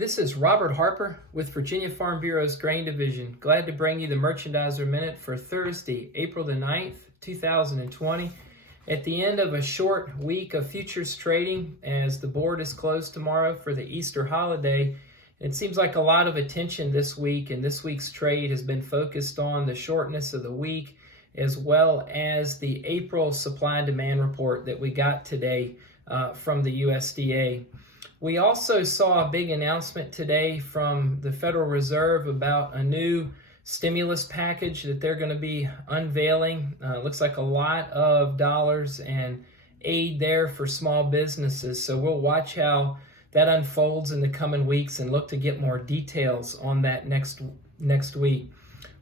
This is Robert Harper with Virginia Farm Bureau's Grain Division. Glad to bring you the Merchandiser Minute for Thursday, April the 9th, 2020. At the end of a short week of futures trading, as the board is closed tomorrow for the Easter holiday, it seems like a lot of attention this week, and this week's trade has been focused on the shortness of the week, as well as the April supply and demand report that we got today from the USDA. We also saw a big announcement today from the Federal Reserve about a new stimulus package that they're going to be unveiling. Looks like a lot of dollars and aid there for small businesses. So we'll watch how that unfolds in the coming weeks and look to get more details on that next week.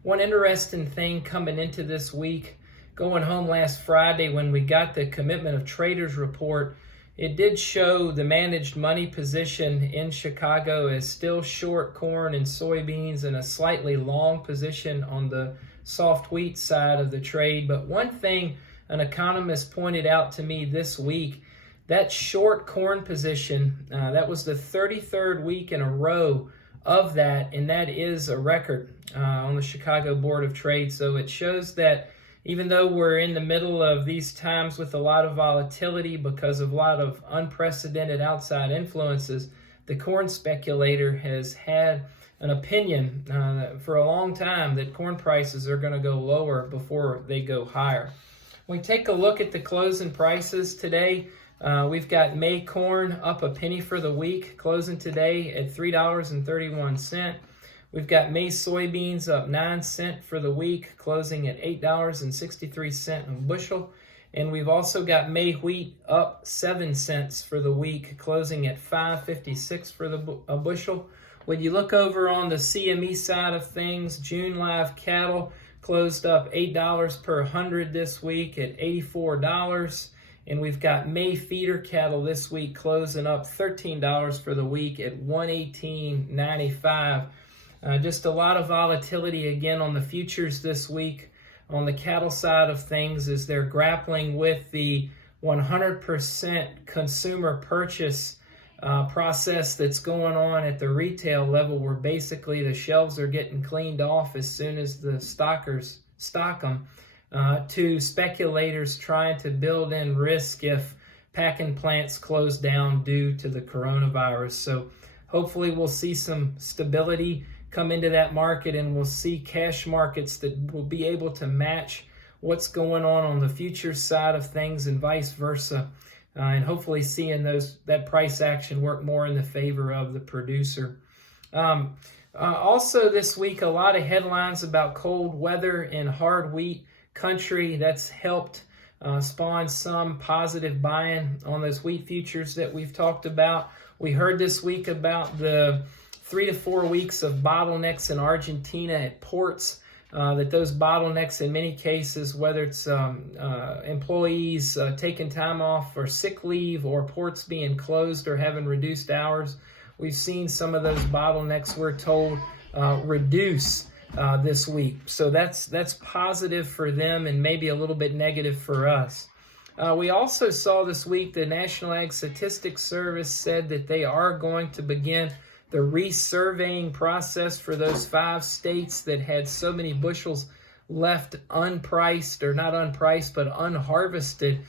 One interesting thing coming into this week, going home last Friday when we got the Commitment of Traders report, it did show the managed money position in Chicago as still short corn and soybeans and a slightly long position on the soft wheat side of the trade. But one thing an economist pointed out to me this week, that short corn position, that was the 33rd week in a row of that, and that is a record on the Chicago Board of Trade. So it shows that even though we're in the middle of these times with a lot of volatility because of a lot of unprecedented outside influences, the corn speculator has had an opinion for a long time that corn prices are going to go lower before they go higher. When we take a look at the closing prices today, we've got May corn up a penny for the week, closing today at $3.31. We've got May soybeans up 9 cents for the week, closing at $8.63 a bushel. And we've also got May wheat up 7 cents for the week, closing at $5.56 for a bushel. When you look over on the CME side of things, June live cattle closed up $8 per hundred this week at $84. And we've got May feeder cattle this week closing up $13 for the week at $118.95. Just a lot of volatility again on the futures this week on the cattle side of things as they're grappling with the 100% consumer purchase process that's going on at the retail level, where basically the shelves are getting cleaned off as soon as the stockers stock them, to speculators trying to build in risk if packing plants close down due to the coronavirus. So hopefully we'll see some stability come into that market, and we'll see cash markets that will be able to match what's going on the futures side of things and vice versa, and hopefully seeing that price action work more in the favor of the producer. Also this week, a lot of headlines about cold weather in hard wheat country. That's helped spawn some positive buying on those wheat futures that we've talked about. We heard this week about the 3 to 4 weeks of bottlenecks in Argentina at ports, that those bottlenecks in many cases, whether it's employees taking time off or sick leave or ports being closed or having reduced hours, we've seen some of those bottlenecks, we're told, reduce this week. So that's positive for them and maybe a little bit negative for us. We also saw this week the National Ag Statistics Service said that they are going to begin the resurveying process for those 5 states that had so many bushels left unpriced, or not unpriced, but unharvested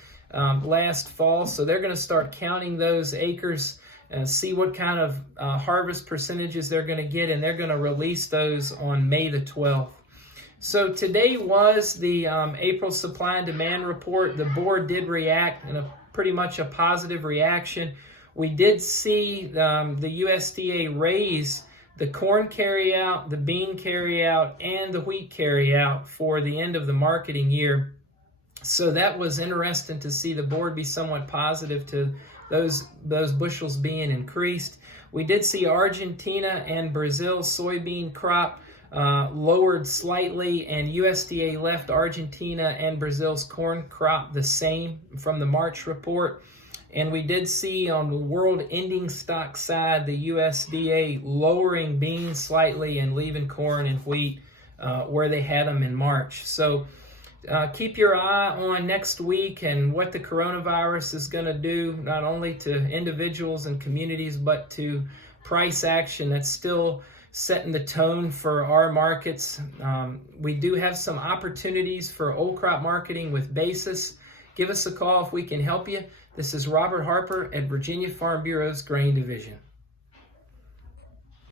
last fall. So they're going to start counting those acres and see what kind of harvest percentages they're going to get, and they're going to release those on May the 12th. So today was the April supply and demand report. The board did react in pretty much a positive reaction. We did see the USDA raise the corn carryout, the bean carryout, and the wheat carryout for the end of the marketing year. So that was interesting to see the board be somewhat positive to those bushels being increased. We did see Argentina and Brazil's soybean crop lowered slightly, and USDA left Argentina and Brazil's corn crop the same from the March report. And we did see on the world ending stock side, the USDA lowering beans slightly and leaving corn and wheat where they had them in March. So keep your eye on next week and what the coronavirus is going to do, not only to individuals and communities, but to price action that's still setting the tone for our markets. We do have some opportunities for old crop marketing with basis. Give us a call if we can help you. This is Robert Harper at Virginia Farm Bureau's Grain Division.